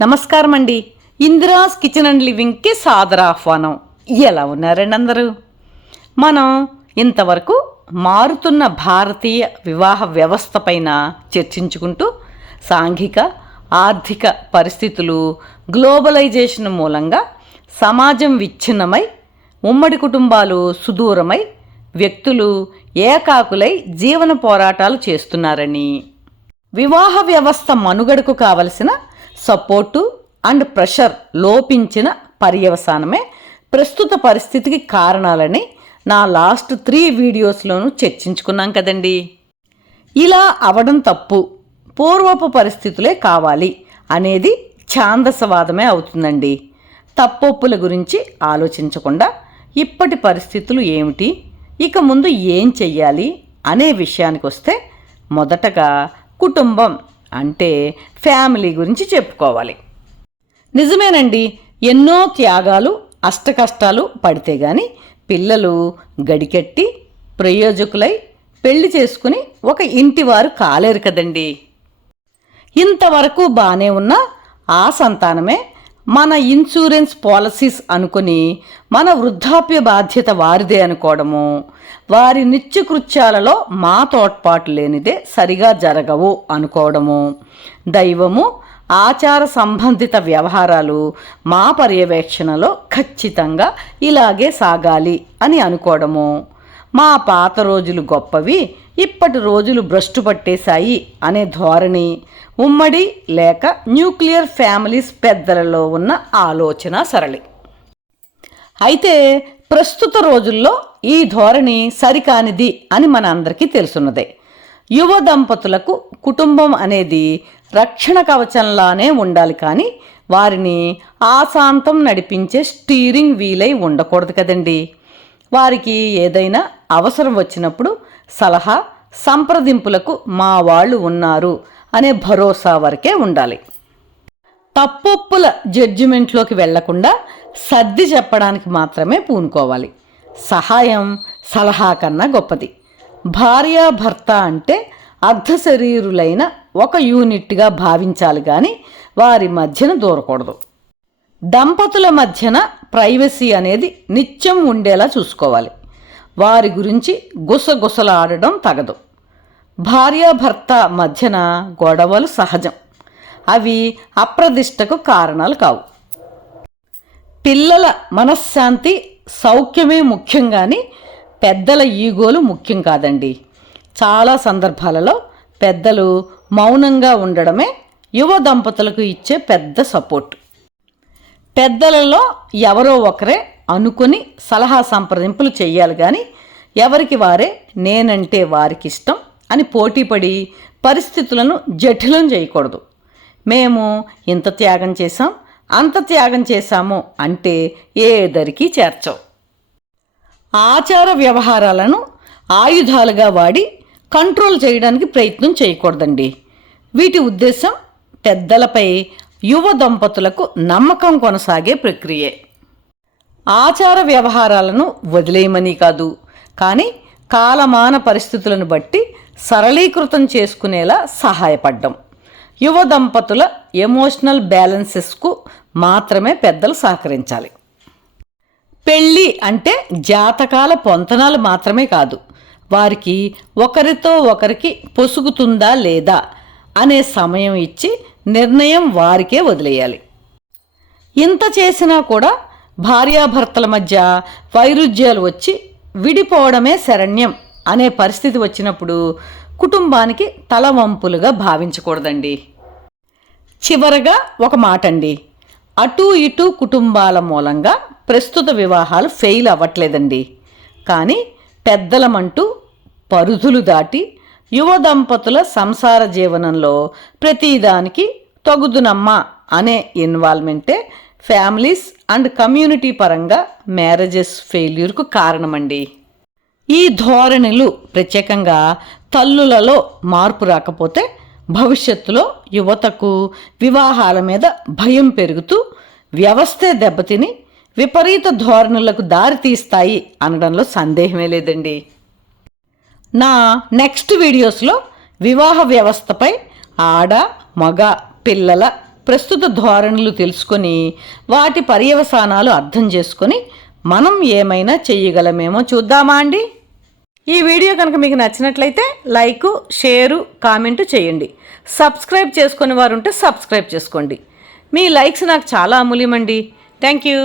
నమస్కారం అండి. Indira's kitchen and లివింగ్కి సాదర ఆహ్వానం. ఎలా ఉన్నారండి అందరూ? మనం ఇంతవరకు మారుతున్న భారతీయ వివాహ వ్యవస్థ పైన చర్చించుకుంటూ సాంఘిక ఆర్థిక పరిస్థితులు, గ్లోబలైజేషన్ మూలంగా సమాజం విచ్ఛిన్నమై ఉమ్మడి కుటుంబాలు సుదూరమై వ్యక్తులు ఏకాకులై జీవన పోరాటాలు చేస్తున్నారని, వివాహ వ్యవస్థ మనుగడకు కావలసిన సపోర్టు అండ్ ప్రెషర్ లోపించిన పర్యవసానమే ప్రస్తుత పరిస్థితికి కారణాలని నా లాస్ట్ 3 వీడియోస్లోనూ చర్చించుకున్నాం కదండి. ఇలా అవడం తప్పు, పూర్వపు పరిస్థితులే కావాలి అనేది ఛాందసవాదమే అవుతుందండి. తప్పొప్పుల గురించి ఆలోచించకుండా ఇప్పటి పరిస్థితులు ఏమిటి, ఇక ముందు ఏం చెయ్యాలి అనే విషయానికి వస్తే మొదటగా కుటుంబం అంటే ఫ్యామిలీ గురించి చెప్పుకోవాలి. నిజమేనండి, ఎన్నో త్యాగాలు అష్టకష్టాలు పడితే గాని పిల్లలు గడికట్టి ప్రయోజకులై పెళ్లి చేసుకుని ఒక ఇంటివారు కాలేరు కదండి. ఇంతవరకు బాగానే ఉన్న ఆ సంతానమే మన ఇన్సూరెన్స్ పాలసీస్ అనుకుని మన వృద్ధాప్య బాధ్యత వారిదే అనుకోవడము, వారి నిత్యకృత్యాలలో మా తోడ్పాటు లేనిదే సరిగా జరగవు అనుకోవడము, దైవము ఆచార సంబంధిత వ్యవహారాలు మా పర్యవేక్షణలో ఖచ్చితంగా ఇలాగే సాగాలి అని అనుకోవడము, మా పాత రోజులు గొప్పవి ఇప్పటి రోజులు భ్రష్టు పట్టేశాయి అనే ధోరణి ఉమ్మడి లేక న్యూక్లియర్ ఫ్యామిలీస్ పెద్దలలో ఉన్న ఆలోచన సరళి. అయితే ప్రస్తుత రోజుల్లో ఈ ధోరణి సరికానిది అని మన అందరికీ తెలుసున్నదే. యువ దంపతులకు కుటుంబం అనేది రక్షణ కవచంలానే ఉండాలి, కానీ వారిని ఆశాంతం నడిపించే స్టీరింగ్ వీలై ఉండకూడదు కదండి. వారికి ఏదైనా అవసరం వచ్చినప్పుడు సలహా సంప్రదింపులకు మా వాళ్ళు ఉన్నారు అనే భరోసా వరకే ఉండాలి. తప్పొప్పుల జడ్జిమెంట్లోకి వెళ్లకుండా సర్ది చెప్పడానికి మాత్రమే పూనుకోవాలి. సహాయం సలహా కన్నా గొప్పది. భార్యాభర్త అంటే అర్ధశరీరులైన ఒక యూనిట్గా భావించాలి, కానీ వారి మధ్యన దూరకూడదు. దంపతుల మధ్యన ప్రైవసీ అనేది నిత్యం ఉండేలా చూసుకోవాలి. వారి గురించి గుసగుసలాడడం తగదు. భార్యాభర్త మధ్యన గొడవలు సహజం, అవి అప్రదిష్టకు కారణాలు కావు. పిల్లల మనశ్శాంతి సౌఖ్యమే ముఖ్యం, కానీ పెద్దల ఈగోలు ముఖ్యం కాదండి. చాలా సందర్భాలలో పెద్దలు మౌనంగా ఉండడమే యువ దంపతులకు ఇచ్చే పెద్ద సపోర్ట్. పెద్దలలో ఎవరో ఒకరే అనుకుని సలహా సంప్రదింపులు చెయ్యాలి, కానీ ఎవరికి వారే నేనంటే వారికి ఇష్టం అని పోటీపడి పరిస్థితులను జటిలం చేయకూడదు. మేము ఇంత త్యాగం చేశాం, అంత త్యాగం చేశాము అంటే ఏదరికీ చేర్చవు. ఆచార వ్యవహారాలను ఆయుధాలుగా వాడి కంట్రోల్ చేయడానికి ప్రయత్నం చేయకూడదండి. వీటి ఉద్దేశం పెద్దలపై యువ దంపతులకు నమ్మకం కొనసాగే ప్రక్రియే. ఆచార వ్యవహారాలను వదిలేయమని కాదు, కానీ కాలమాన పరిస్థితులను బట్టి సరళీకృతం చేసుకునేలా సహాయపడ్డం. యువ దంపతుల ఎమోషనల్ బ్యాలెన్సెస్కు మాత్రమే పెద్దలు సహకరించాలి. పెళ్ళి అంటే జాతకాల పొంతనాలు మాత్రమే కాదు, వారికి ఒకరితో ఒకరికి పొసుగుతుందా లేదా అనే సమయం ఇచ్చి నిర్ణయం వారికే వదిలేయాలి. ఇంత చేసినా కూడా భార్యాభర్తల మధ్య వైరుధ్యాలు వచ్చి విడిపోవడమే శరణ్యం అనే పరిస్థితి వచ్చినప్పుడు కుటుంబానికి తలవంపులుగా భావించకూడదండి. చివరగా ఒక మాట అండి, అటు ఇటు కుటుంబాల మూలంగా ప్రస్తుత వివాహాలు ఫెయిల్ అవ్వట్లేదండి. కానీ పెద్దలమంటూ పరుధులు దాటి యువ దంపతుల సంసార జీవనంలో ప్రతిదానికి తగుదునమ్మా అనే ఇన్వాల్వ్మెంటే ఫ్యామిలీస్ అండ్ కమ్యూనిటీ పరంగా మ్యారేజెస్ ఫెయిల్యూర్కు కారణమండి. ఈ ధోరణులు ప్రత్యేకంగా తల్లులలో మార్పు రాకపోతే భవిష్యత్తులో యువతకు వివాహాల మీద భయం పెరుగుతూ వ్యవస్థే దెబ్బతిని విపరీత ధోరణులకు దారితీస్తాయి అనడంలో సందేహమే లేదండి. నా నెక్స్ట్ వీడియోస్లో వివాహ వ్యవస్థపై ఆడ మగ పిల్లల ప్రస్తుత ధోరణులు తెలుసుకొని వాటి పర్యవసానాలు అర్థం చేసుకొని మనం ఏమైనా చెయ్యగలమేమో చూద్దామా అండి? ఈ వీడియో కనుక మీకు నచ్చినట్లయితే లైకు, షేరు, కామెంటు చేయండి. సబ్స్క్రైబ్ చేసుకునే వారు ఉంటే సబ్స్క్రైబ్ చేసుకోండి. మీ లైక్స్ నాకు చాలా అమూల్యమండి. Thank you.